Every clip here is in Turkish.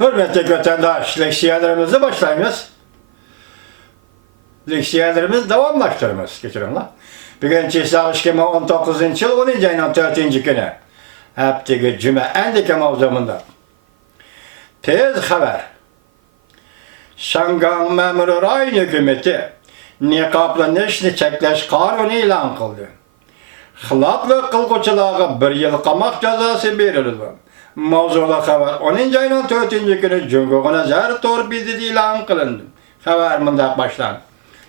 Hürmetli vatandaş, leksiyelerimizi başlayınız. Leksiyelerimiz devamlaştırımız. Geçirinler. Bugün Çiğsağışkeme 19. yıl 10. ayının 4. günü. Hepteki cüme endiki mavzumunda. Tez haber. Şangan Memuru Rayon hükümeti niqablanishni cheklash qonuni e'lon qildi. Xiloflik qilguvchilarga 1 yil qamoq jazosi berildi. Mavzuli xabar 10 ayning 4 kuni Jungo Nazar Tor bezida e'lon qilindi. Xabar mundaq boshlandi.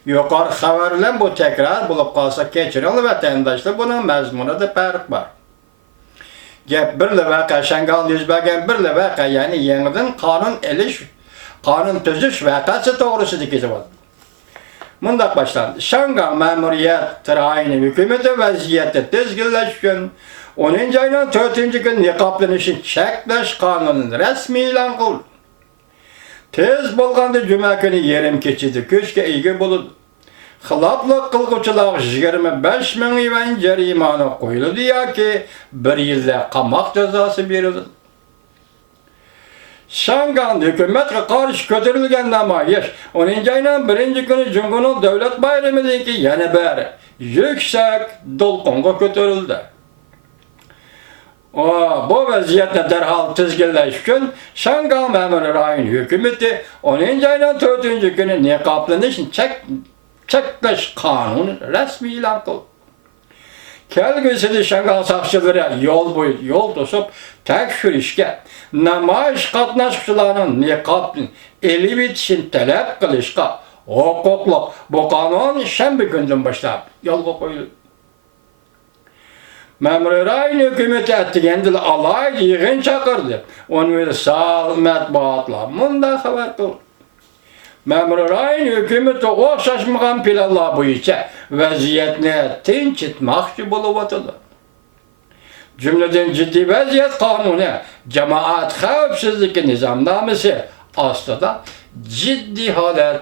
Yuqori xabar bilan bu takrar bo'lib qolsa kechiring vatandoshlar, buning mazmunida farq bor. Gap bir vaqa Shangal yuz bergan bir vaqa, ya'ni yangidan qonun tuzish vaqasi to'g'risida ketyapti. Mundaq boshlandi. Shangal ma'muriyat Rayon hukumati vaziyatni tezginlash uchun 10 ayning 4 kuni niqoblanishni cheklash qonunini rasmiy e'lon qildi. Tez bo'lganda juma kuni yarim kechida ko'chga ega bo'ldi. Xiloflik qilguvchilarga 25 ming yuan jarimani qo'yildi yoki 1 yillik qamoq jazosi berildi. Shangan hukumatga qarshi ko'tarilgan namoyish 10 ayning 1 kuni Jungoning davlat bayramidagi yana bir yuksak to'lqinga ko'tarildi. Bu vaziyatni darhol tizginlash uchun Shangan Memuru Rayon hukumati 10 ayning 4 kuni niqoblanishni cheklash qonuni rasmiy e'lon qildi. Kelgusida Shangan soqchilari yo'l to'sib tekshirishga, namoyish qatnashchilarining niqobni elib etishini talab qilishga huquqli. Bu qonun shanba kunidan boshlab yo'lga qo'yildi. Memuru Rayon hukumati attiganda alayda yig'in chaqirdi. Universal matbuotlar bunday xabar qildi. Memuru Rayon hukumati o'xshashmagan planlar bo'yicha vaziyatni tinchitmoqchi bo'lyapti. Jumladan jiddiy vaziyat qonuni jamoat xavfsizligi nizomnomasi ostida jiddiy holat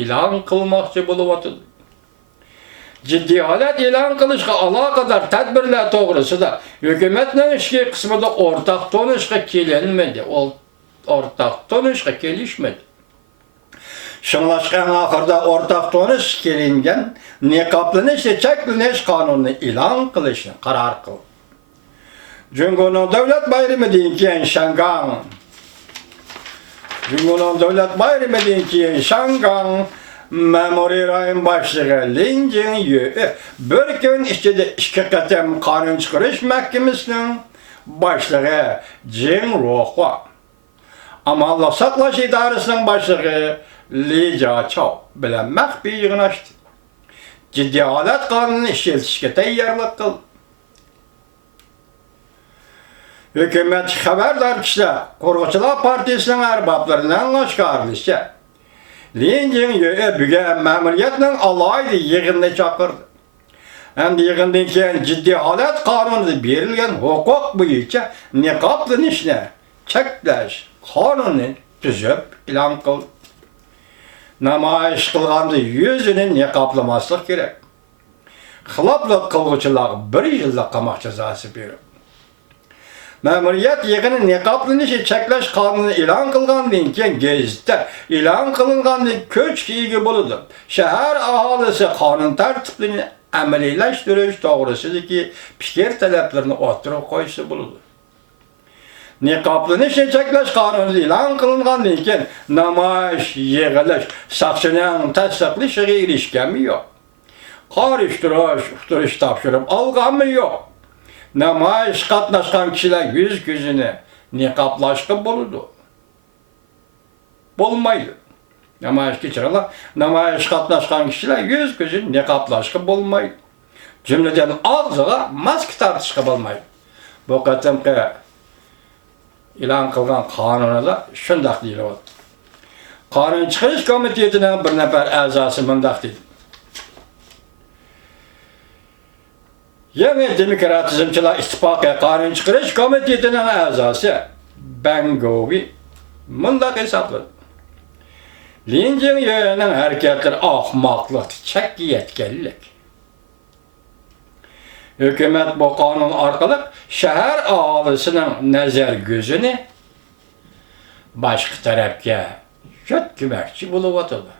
e'lon qilmoqchi bo'lyapti. Jiddiy holat e'lon qilishga aloqador tadbirlar to'g'risida hukumatning ichki qismida o'rtaq tonishga kelinmadi. O'rtaq tonishga kelishmadi. Şunlaşkan ahırda ortak tonish kelingan niqoblanishni cheklash qonunini e'lon qilishni qaror qildi. Jungoning davlat bayramidan keyin Shangan Memuriy rayon boshlig'i Lin Jingyu bir kun ichida 2 qatam qonun chiqarish mahkamasining boshlig'i Jing Ruohua, Amallik saqlash idorasining boshlig'i Li Jiachao bilan maxfiy yig'in ochdi. Jiddiy holat qonunini ishlatishga tayyorlik qildi. Hukumat xabardor kishilar Qo'rg'uvchilar partiyasining arboblaridan oshkorlashicha Lin Jingyu bugun ma'muriyatning alohida yig'inni chaqirdi. Hamda yig'indan keyin jiddiy holat qonunida berilgan huquq bo'yicha niqoblanishni cheklash qonunini tuzib e'lon qildi. Namoyish qilganda yuzini niqoblamaslik kerak. Xiloflik qilguvchilarga 1 yillik qamoq jazosi berildi. Ma'muriyat yig'ini niqoblanishi cheklash qonunini e'lon qilgandan keyin gazetda e'lon qilingandan ko'chga ega bo'ldi. Shahar aholisi qonun tartibini amaliylashtirish to'g'risidagi fikr talablarini o'tirib qo'ysa bo'ladi. Niqoblanishni cheklash qonuni e'lon qilingandan keyin namoyish, yig'ilish soqchining tasdiqlashiga erishganmi yo'q? Uqtirish topshirib olganmi yo'q? Namoyish qatnashgan kishilar yuz-ko'zini niqoblashga bo'ladi. Bo'lmaydi. Namoyish qatnashgan kishilar yuz-ko'zini niqoblashga bo'lmaydi. Jumladan og'ziga maska tortishga bo'lmaydi. Bu qatimqi e'lon qilgan qonunida shunday deyilyapti. Qonun chiqarish komitetining bir nafar a'zosi mundaq dedi. Yangi demokratizmchilar ittifoqi qonun chiqarish komitetining a'zosi Bangovi mundaq hisobladi. Lin Jingyuning harakatlari ahmoqlik, chakka yetganlik. Hukumat bu qonun orqali shahar aholisining nazar ko'zini boshqa tarafga yotkimoqchi bo'lyotdi.